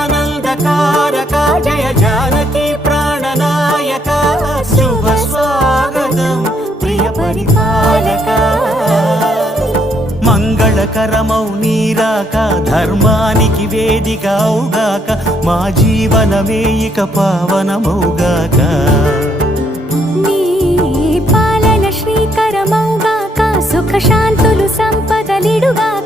జగదానందకారక జయ జానకి ప్రాణనాయక శుభ స్వాగతం ప్రియ పరిపాలక మంగళకరమౌ నీరాక ధర్మానికి వేదిక అవుగాక మా జీవనమే ఇక పావనమౌగాక నీ పాలన శ్రీకరమౌగాక సుఖ శాంతులు సంపదలిడుగాక